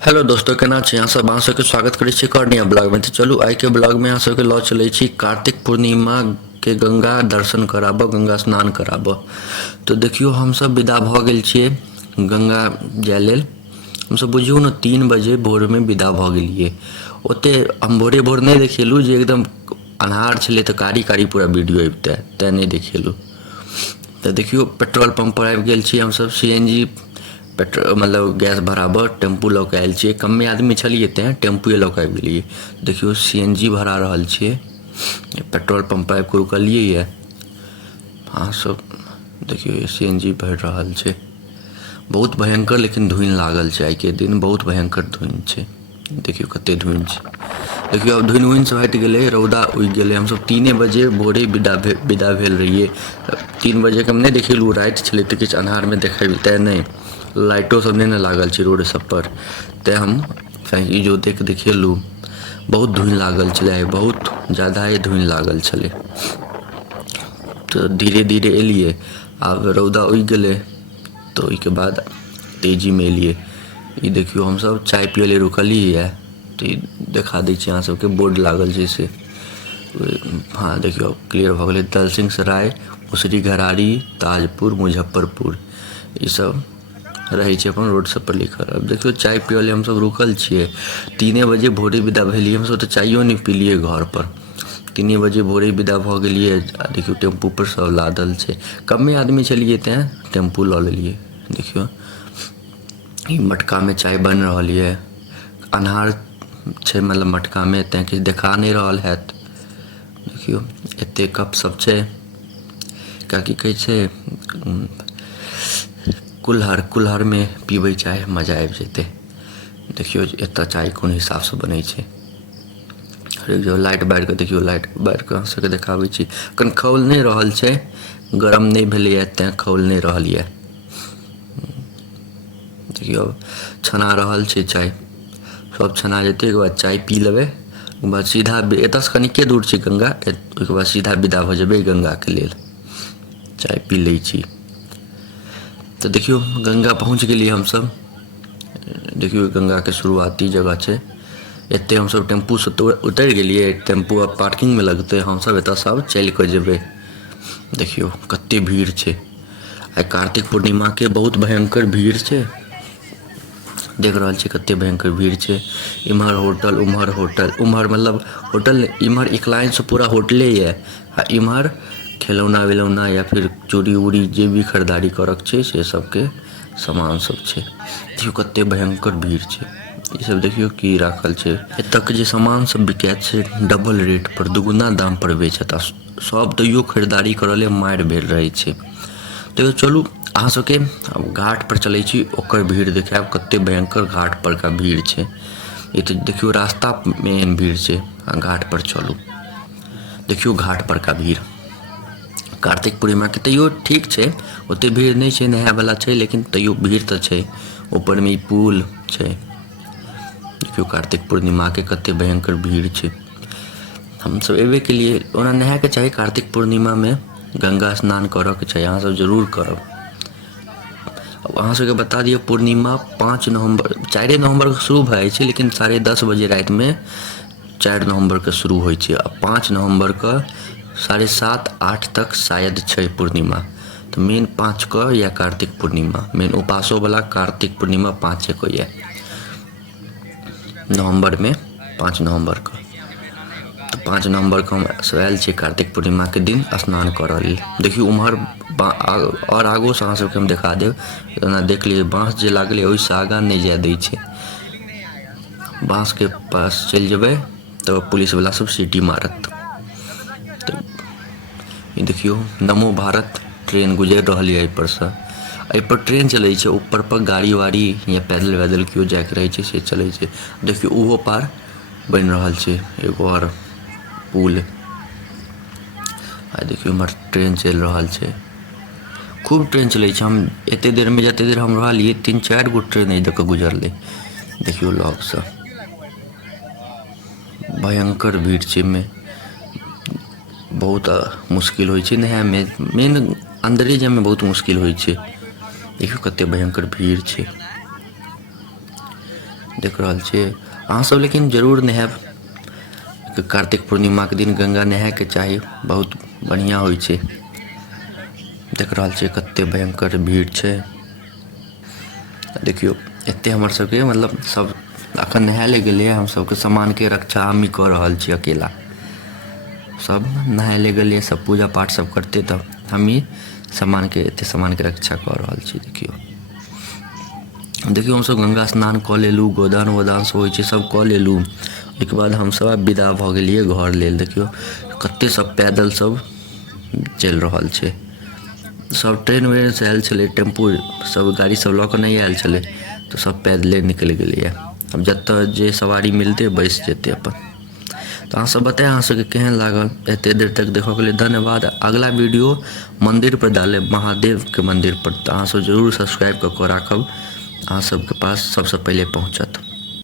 Hello दोस्तों, केना छी अहाँ सब? अहाँ सबके स्वागत करै छी कर्णिया ब्लॉग में। तो चलू आइ के ब्लॉग में अहाँ सबके लऽ चलै छी कार्तिक पूर्णिमा के गंगा दर्शन कराबऽ, गंगा स्नान कराबऽ। तो देखियो हम सब विदा भऽ गेल छियै गंगा जाय लेल। हमसब बुझियौ ने 3 बजे भोर में विदा भऽ गेलियै। ओते हम भोरे भोर नहीं देखेलू जे एकदम अन्हार छलै तऽ कारी कारी पूरा वीडियो अबितै, तेँ नहीं देखेलू। तो देखियो पेट्रोल पंप पर आबि गेल छी हमसब। सीएनजी पेट्रोल मतलब गैस भराबऽ टेम्पू लऽ के आयल छियै। कमे आदमी छलियै तेँ टेम्पुए लऽ के आबि गेलियै। देखियो सीएनजी भरा रहल छियै। पेट्रोल पंप पर आबि कऽ रुकलियै ये। अहाँ सब देखियो सीएनजी भरि रहल छै। बहुत भयंकर लेकिन धुनि लागल छै। आइ के दिन बहुत भयंकर धुनि छै। देखियो कते धुनि छै। देखियो अब धुनि वुनि सब हटि गेलै, रौदा उगि गेलै। हमसब 3 बजे भोरे विदा भेल रहियै। 3 बजे के हम नहीं देखेलू, राति छलै तऽ किछु अन्हार में देखेबितै नहीं। लाइटो सब नहीं ने लागल छै रोड सब पर, तेँ हम इजोते के देखेलू। बहुत धुनि लागल छलै, बहुत ज़्यादा धुनि लागल छलै। तो धीरे धीरे एलियै। आब रौदा उगि गेलै तो ओहिके बाद तेजी में एलियै। ई देखियो हमसब चाय पियै लेल रुकलियै ये। तो ई देखा दै छी अहाँ सबके, बोर्ड लागल छै से। हाँ देखियो क्लियर भऽ गेलै। दलसिंहसराय, मुसरी घरारी, ताजपुर, मुजफ्फरपुर ई सब रहै छै अपन रोड सब पर लिखल। अब देखियो चाय पियै लेल हमसब रुकल छियै। 3 बजे भोरे विदा भेलियै हमसब, तऽ चाइयो नहीं पीलियै घर पर। 3 बजे भोरे विदा भऽ गेलियै। आ देखियो टेम्पू पर सब लादल छै। कमे आदमी छलियै तेँ टेम्पू लऽ लेलियै। देखियो ई मटका में चाय बनि रहल ये। अन्हार छै मतलब मटका में, तेँ किछु देखा नहीं रहल हैत। देखियो एते कप सब छै। की कहै छै, कुल्हड़ में पीबै चाय मजा आबि जेतै। देखियो एतऽ चाय कोन हिसाब से बनै छै। जो लाइट बारि कऽ देखियो, लाइट बारि कऽ अहाँ सबके देखाबै छी। एखन खौल नहीं रहल छै, गरम नहीं भेलैए तेँ खौल नहीं रहल ये। देखियो छना रहल छै चाय। सब छना जेतै, ओहिके बाद चाय पी लेबै। ओहिके बाद सीधा एतऽसँ कनिके दूर छै गंगा, ओहिके बाद सीधा विदा भऽ जेबै गंगा के लेल। चाय पी लै छी। तो देखियो गंगा पहुँच गेलियै हमसब। देखियो गंगा के शुरुआती जगह छै। एते हमसब टेम्पू से उतरि गेलियै। टेम्पू अब पार्किंग में लगतै, हमसब एतऽसँ अब चलि कऽ जेबै। देखियो कते भीड़ छै। आइ कार्तिक पूर्णिमा के बहुत भयंकर भीड़ छै। देख रहल छियै कते भयंकर भीड़ छै। इम्हर होटल, उम्हर होटल, उम्हर मतलब होटल इम्हर एक लाइन से पूरा होटले ये। आ इम्हर खिलौना विलौना या फिर चूड़ी उड़ी जे भी खरीदारी करक छै से सबके सामान सब छै। देखियो कते भयंकर भीड़ छै। ई सब देखियो की राखल छै। एतऽ के जे सामान सब बिकाइत छै डबल रेट पर, दुगुना दाम पर बेचत। सब तैयो खरीदारी करऽ लेल मारि भेल रहै छै। तो चलू अहाँ सबके घाट पर चलै छी, ओकर भीड़ देखायब कते भयंकर घाट पर का भीड़ छै। ये तो देखियो रास्ता में एहन भीड़ छै, घाट पर चलू देखियो घाट पर का भीड़। कार्तिक पूर्णिमा के तैयो ठीक छै, ओते भीड़ नहीं छै, नहाय वाला छै लेकिन तैयो भीड़ तऽ छै। ऊपर में ई पुल छै। देखियो कार्तिक पूर्णिमा के कते भयंकर भीड़ छै। हमसब एबे के लिए, ओना नहाय के चाही कार्तिक पूर्णिमा में, गंगा स्नान करऽ के चाही। अहाँ सब जरूर करब। अब अहाँ सबके बता दिअ, पूर्णिमा 5 नवम्बर 4 नवम्बर के शुरू भऽ जाइ छै, लेकिन 10:30 बजे राति में 4 नवम्बर के शुरू होइ छै। आ 5 नवम्बर के 7:30-8 तक शायद छै पूर्णिमा। तो मेन 5 को या कार्तिक पूर्णिमा, मेन उपासो वाला कार्तिक पूर्णिमा 5 को ये नवम्बर में, 5 नवम्बर को। तो 5 नवम्बर को हम आयल छी कार्तिक पूर्णिमा के दिन स्नान करऽ लेल। देखियो उम्हर और आगो से अहाँ सबके हम देखा देब। ओना देख लियै बाँस जे लागलै ओहिसँ आगाँ नहीं जाय दै छै। बाँस के पास चलि जेबै तो पुलिस वाला सब सीटी मारत। तो ये देखियो नमो भारत ट्रेन गुजरि रहल है। एहि पर से, एहि पर ट्रेन चलै छै। ऊपर पर गाड़ी वाड़ी या पैदल वैदल केओ जायके रहै छै से चलै छै। देखियो ओहो पार बनि रहल छै एगो और पुल। आ देखियो इम्हर ट्रेन चलि रहल छै। खूब ट्रेन चलै छै। हम एते देर में जते देर हम रहलियै 3-4 गो ट्रेन एहि दऽ कऽ गुजरलै। देखियो लॉग से भयंकर भीड़ छै। में बहुत मुश्किल होइ छै नहाय में, मेन अंदरे जाय में बहुत मुश्किल होइ छै। देखियो कते भयंकर भीड़ छै। देख रहल छियै अहाँ सब, लेकिन जरूर नहायब। कार्तिक पूर्णिमा के दिन गंगा नहाय के चाही, बहुत बढ़िया होइ छै। देख रहल छियै कते भयंकर भीड़ छै। देखियो एते हमर सबके मतलब सब अखन नहाय ले गेलिए, हम सबके सामान के रक्षा हम ही कऽ रहल छी अकेला। सब नहाय ले गेलिए, सब पूजा पाठ सब करते, तब हम ही सामान के रक्षा कर रहल छी। देखियो हम सब गंगा स्नान कऽ लेलू, गोदान वोदान सब होइ छै सब कऽ लेलू। ओहिके बाद हम सब विदा भऽ गेलिए घर लेल। देखियो कते सब पैदल सब चलि रहल छै। सब ट्रेन व्रेन से आयल छलै, टेम्पू सब गाड़ी सब लऽ कऽ नहीं आयल छलै, तो सब पैदले निकलि गेलिए। अब जतऽ जे सवारी मिलते बैस जेते अपन। तो अहाँ सब बताए अहाँ सबके केहन लागल, एते देर तक देखऽ के लिए धन्यवाद। अगला वीडियो मंदिर पर डाले, महादेव के मंदिर पर, तो अहाँ सब जरूर सब्सक्राइब कऽ के राखब, अहाँ सबके पास सबसे पहले पहुँचत।